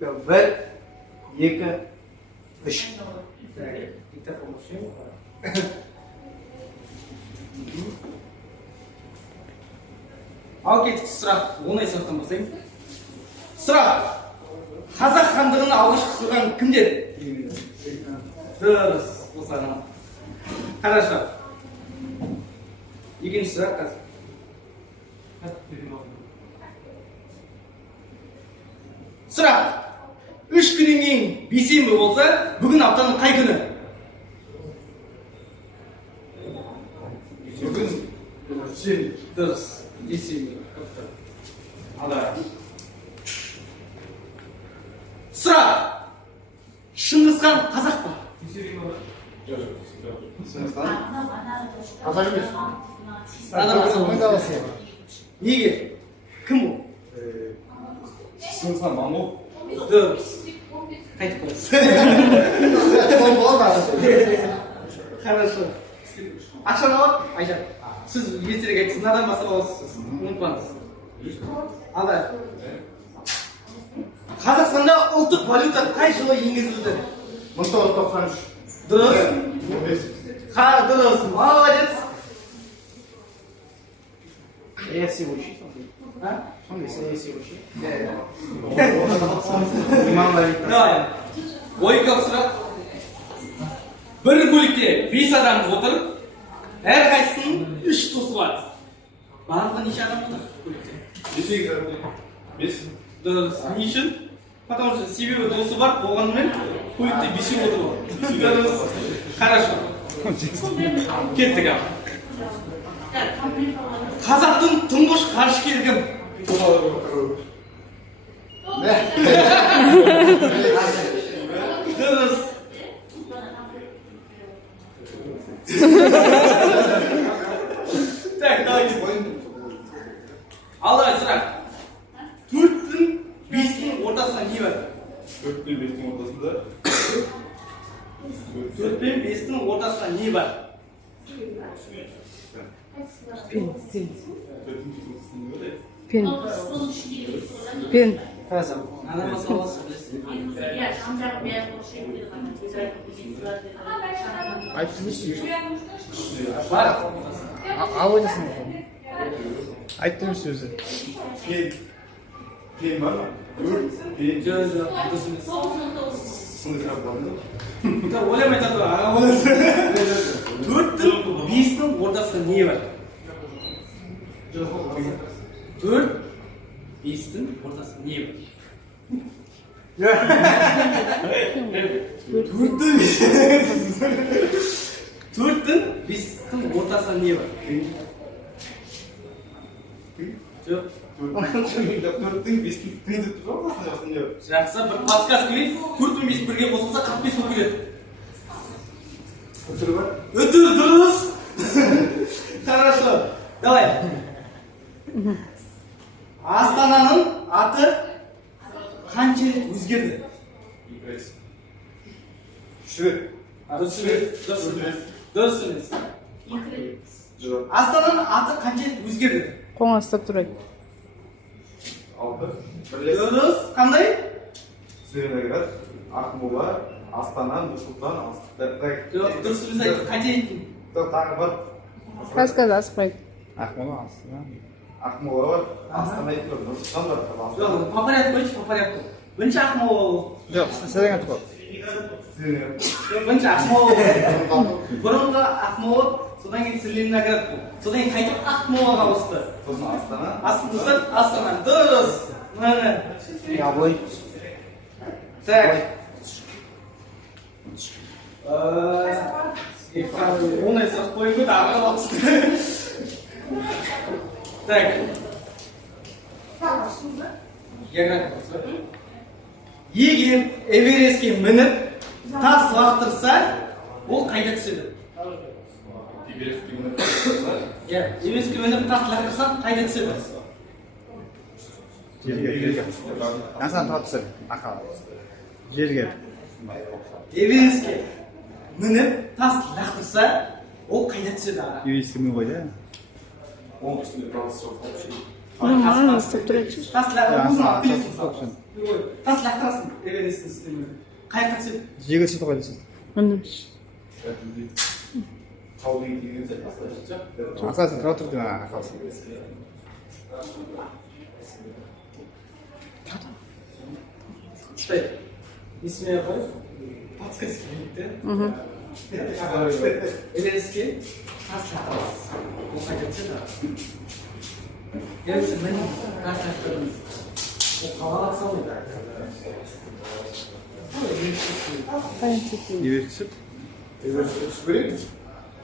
Bir, iki, üç. Ал кетік сұрақ, оңай сұрақтан бастаймын. Сұрақ, қазақ хандығын алғашқы құрған кімдер? Дұрыс, осыған. Хорошо. Екінші сұрақ қазір. Сұрақ, 3 күннен кейін бейсенбі болса, бүгін аптаның қай күні? Бүгін дұрыс. Сұрақ, Шыңғысхан қазақ па? Қазақ емес. Неге? Кім ол? Шыңғысхан моңғол. Дұрыс. Қайтып қойыңыз. Хорошо. Ақшаны алып, Айжан. Сіз ертерек айтсыз, надан бастап аласыз. Ұмытпаңыз. Алда. Қазақстанда ұлттық валюта қай жылы енгізілді? 1993. Дұрыс. Дұрыс. Молодец. Саяси учи. Сондай саяси учи. Давай. Логикалық сұрақ. Бір көлікте 5 адам отыр. Әрқайсысының 3 досы бар. Барлығы неше адам отыр? 5. Дұрыс. Не үшін? Потому что себебі досы бар, болғанымен көлікте 5 отыр. Дұрыс. Хорошо. Кеттік ал. Қазақтың тұңғыш ғарышкері кім? Дұрыс. Так, давайте. Алдағы сұрақ. 4 пен 5-дің ортасында не бар? 4 пен 5-дің ортасында 4 пен 5-дің ортасында не бар? Пен. Надан басқа аласыз, білесіз. Бар. Ал ойнасың ғой. Айттым сөзі. Пен бар ма? 4 пен. Дұрыс емес. Сондай сұрақ бар ма? Ойламай жатыр, аға ойлайсың. 4 пен 5-дің ортасында не бар? 4, 5-дің ортасында не бар? 4-дің 5-дің ортасында не бар? Жоқ. 4-дің 5-дің теңдеп тұр ма? Жақсы, бір подсказка берейін. 4 пен 5 бірге қосылса 45 болып келеді. Өтірі бар? Өтір, дұрыс. Хорошо. Давай. Астананың аты қанша рет өзгерді? 3 рет. Дұрыс емес. Жоқ. Астананың аты қанша рет өзгерді? Қоңастап тұрайды. 6. Дұрыс. Қандай? Целиноград, Ақмола, Астана, Нұр-Сұлтан, Жоқ, дұрыс емес айтты. Қанша рет? Тағы бар. Рассказы асықпайды. Ақмола Астана. Ақмола бар, Астана бар, Нұр-Сұлтан бар. Жоқ, по порядку қойшы, по порядку. Бірінші Ақмола бол. Жоқ, сіздің аты ғой. Бірінші Ақмола бол. Бұрынғы Ақмола, содан кейін Целиноград бол. Содан кейін қайтып Ақмолаға ауысты. Сосын Астана. Астана. Дұрыс. Міне. Я былай. Так. Оңай сұрақ қойып еді, ағылып алыпсыз. Так. География. Егер Эверестке мініп, тас лақтырса, ол қайда түседі? Эверестке мініп, тас лақтырсам, қайда түседі? Жерге. Насан татысы. Ақа. Жерге. Эверестке мініп, тас лақтырса, ол қайда түседі? Эверестке мін ғой, да? Оның үстінде тас жоқ. Нормально, структура. Тас лақтырса, тас лақтырасың эверестің үстіне қаяққа түседі жерге түсіп қойды сіз. Міне. Қаулың деген сәт бастайынша. Ақасын тұра тұр деген ақасын. стай несіне қой подсказка береді Мгм. эверестке тас лақтырасыз ол қайда түседі эверестке міне тас лақтырдыңыз ол қалаға салмайды Еверге түсіп.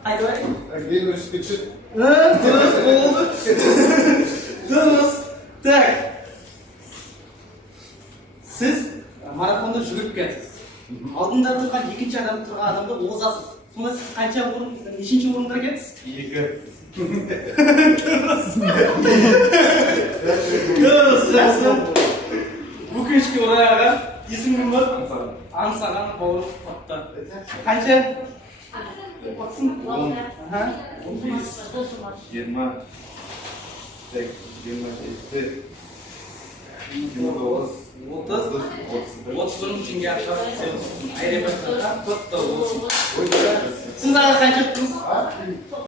қайда бар Эверестке түсіп. дұрыс болды дұрыс так сіз марафонда жүгіріп келесіз алдында тұрған екінші адам тұрған адамды озасыз сонда сіз қанша орын нешінші орында келесіз 2. дұрыс жақсы өкінішке орай аға есімің кім бар аңсаған бауырым сұхбатта қанша 10. Аха. 15. 20. 27. 29. 30 31 теңге ақша айырбастарға құтты болсын сіз аға қанша тұрсыз